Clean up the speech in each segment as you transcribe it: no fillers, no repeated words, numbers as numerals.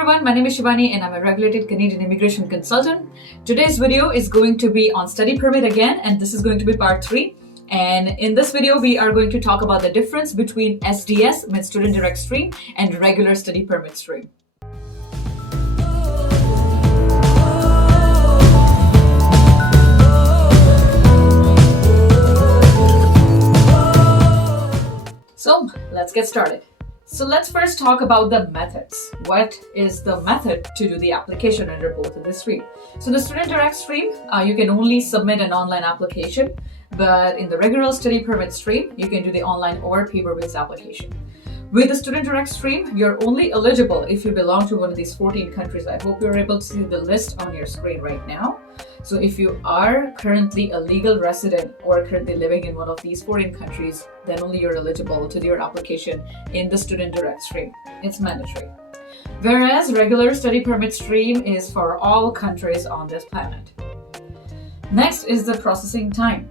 everyone, my name is Shivani and I'm a regulated Canadian immigration consultant. Today's video is going to be on study permit again, and this is going to be part 3. And in this video, we are going to talk about the difference between SDS, means Student Direct Stream, and regular study permit stream. So let's get started. So let's first talk about the methods. What is the method to do the application under both of the stream? So the Student Direct Stream, you can only submit an online application, but in the regular study permit stream, you can do the online or paper-based application. With the Student Direct Stream, you're only eligible if you belong to one of these 14 countries. I hope you're able to see the list on your screen right now. So if you are currently a legal resident or currently living in one of these 14 countries, then only you're eligible to do your application in the Student Direct Stream. It's mandatory. Whereas regular study permit stream is for all countries on this planet. Next is the processing time.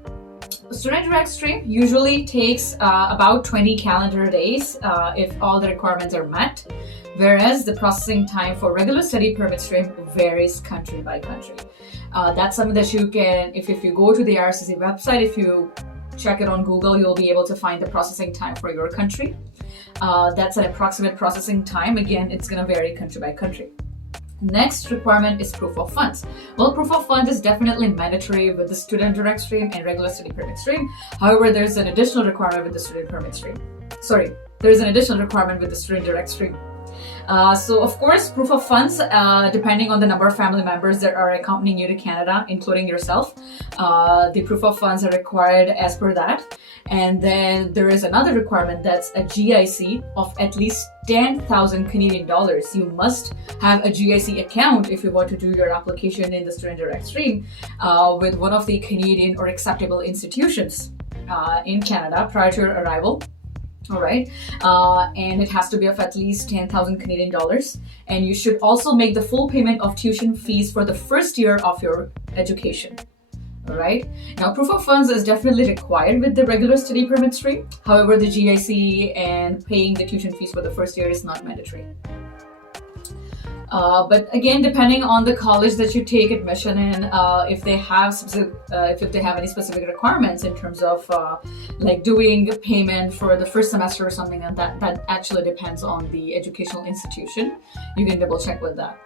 Student Direct Stream usually takes about 20 calendar days if all the requirements are met, whereas the processing time for regular study permit stream varies country by country. That's something that you can, if you go to the IRCC website, if you check it on Google, you'll be able to find the processing time for your country. That's an approximate processing time. Again, it's going to vary country by country. Next requirement is proof of funds. Well, proof of funds is definitely mandatory with the Student Direct Stream and regular study permit stream. However, there's an additional requirement with the Student Permit Stream. There's an additional requirement with the Student Direct Stream. So of course, proof of funds, depending on the number of family members that are accompanying you to Canada, including yourself, the proof of funds are required as per that. And then there is another requirement, that's a GIC of at least 10,000 Canadian dollars. You must have a GIC account if you want to do your application in the Student Direct Stream with one of the Canadian or acceptable institutions in Canada prior to your arrival. All right, and it has to be of at least 10,000 Canadian dollars. And you should also make the full payment of tuition fees for the first year of your education. All right, now proof of funds is definitely required with the regular study permit stream. However, the GIC and paying the tuition fees for the first year is not mandatory. But again, depending on the college that you take admission in, if they have any specific requirements in terms of like doing payment for the first semester or something, and that actually depends on the educational institution. You can double check with that.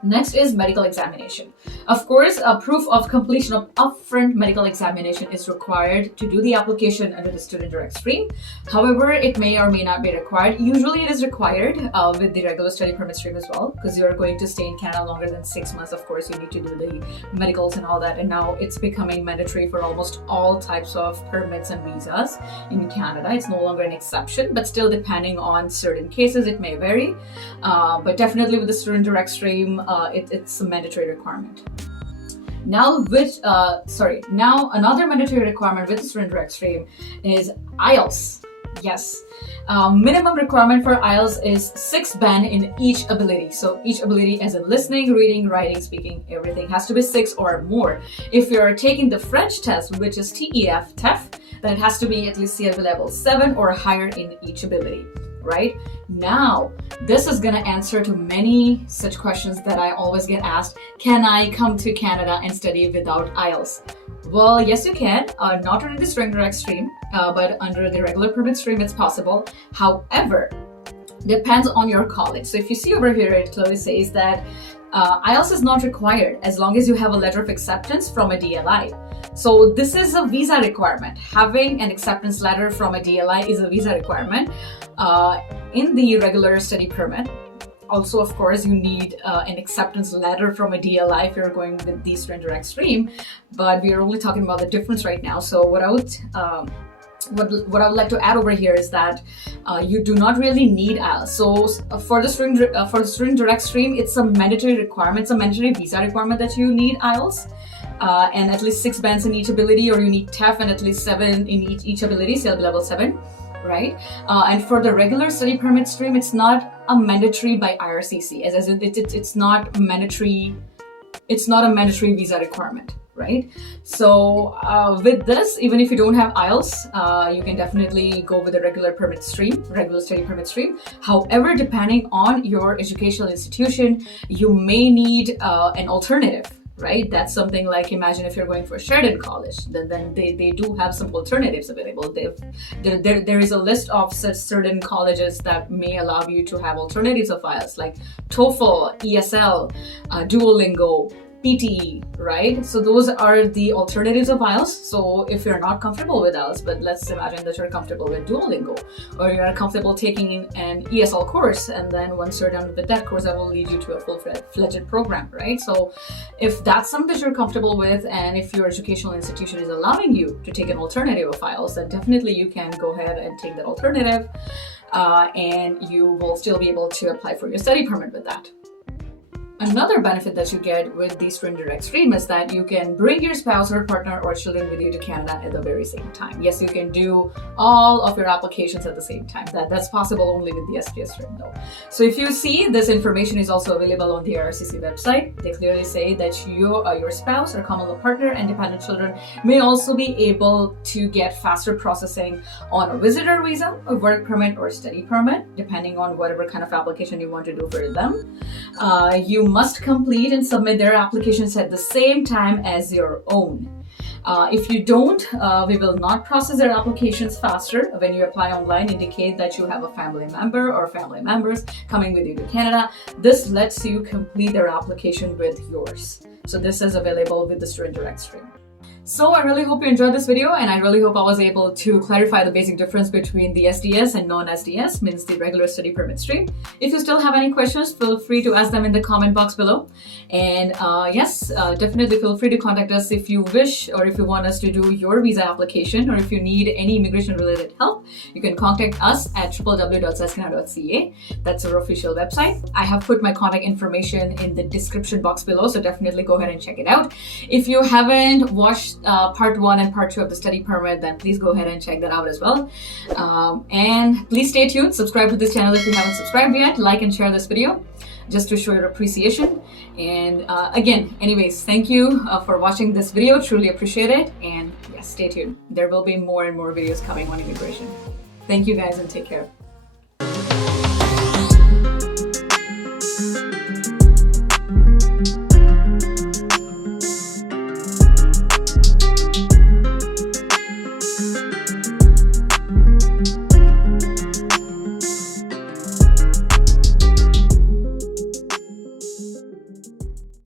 Next is medical examination. Of course, a proof of completion of upfront medical examination is required to do the application under the Student Direct Stream. However, it may or may not be required. Usually it is required with the regular study permit stream as well, because you're going to stay in Canada longer than 6 months. Of course, you need to do the medicals and all that. And now it's becoming mandatory for almost all types of permits and visas in Canada. It's no longer an exception, but still depending on certain cases, it may vary. But definitely with the Student Direct Stream, it's a mandatory requirement. Now another mandatory requirement with the Student Direct Stream is IELTS. Yes, minimum requirement for IELTS is 6 band in each ability. So each ability, as in listening, reading, writing, speaking, everything has to be 6 or more. If you're taking the French test, which is TEF, then it has to be at least CLB level 7 or higher in each ability. Right? Now, this is going to answer to many such questions that I always get asked. Can I come to Canada and study without IELTS? Well, yes, you can. Not under the Student Direct Stream, but under the regular permit stream, it's possible. However, depends on your college. So if you see over here, it clearly says that IELTS is not required as long as you have a letter of acceptance from a DLI. So this is a visa requirement. Having an acceptance letter from a DLI is a visa requirement in the regular study permit. Also, of course, you need an acceptance letter from a DLI if you're going with the Student Direct Stream, but we are only talking about the difference right now. So what I would like to add over here is that you do not really need IELTS. So for the Student Direct Stream, it's a mandatory requirement. It's a mandatory visa requirement that you need IELTS. And at least 6 bands in each ability, or you need TEF and at least 7 in each ability, CLB level 7, right? And for the regular study permit stream, it's not a mandatory by IRCC, as in it's not mandatory. It's not a mandatory visa requirement, right? So with this, even if you don't have IELTS, you can definitely go with a regular study permit stream. However, depending on your educational institution, you may need an alternative, right? That's something like, imagine if you're going for Sheridan College, then they do have some alternatives available. There is a list of such certain colleges that may allow you to have alternatives of IELTS, like TOEFL, ESL, Duolingo, PTE, right? So those are the alternatives of IELTS. So if you're not comfortable with IELTS, but let's imagine that you're comfortable with Duolingo, or you're comfortable taking an ESL course, and then once you're done with that course, that will lead you to a full-fledged program, right? So if that's something that you're comfortable with, and if your educational institution is allowing you to take an alternative of IELTS, then definitely you can go ahead and take that alternative, and you will still be able to apply for your study permit with that. Another benefit that you get with the Student Direct Stream is that you can bring your spouse or partner or children with you to Canada at the very same time. Yes, you can do all of your applications at the same time. That's possible only with the STS stream though. So if you see, this information is also available on the IRCC website. They clearly say that your spouse or common law partner and dependent children may also be able to get faster processing on a visitor visa, a work permit, or study permit, depending on whatever kind of application you want to do for them. You must complete and submit their applications at the same time as your own. If you don't, we will not process their applications faster. When you apply online, indicate that you have a family member or family members coming with you to Canada. This lets you complete their application with yours. So this is available with the Student Direct Stream. So I really hope you enjoyed this video, and I really hope I was able to clarify the basic difference between the SDS and non-SDS, means the regular study permit stream. If you still have any questions, feel free to ask them in the comment box below. And yes, definitely feel free to contact us if you wish, or if you want us to do your visa application, or if you need any immigration related help, you can contact us at www.cescana.ca. That's our official website. I have put my contact information in the description box below, so definitely go ahead and check it out. If you haven't watched part 1 and part 2 of the study permit, then please go ahead and check that out as well. And please stay tuned, subscribe to this channel if you haven't subscribed yet, like and share this video just to show your appreciation. And again, anyways, thank you for watching this video, truly appreciate it. And yes, stay tuned, there will be more and more videos coming on immigration. Thank you guys, and take care.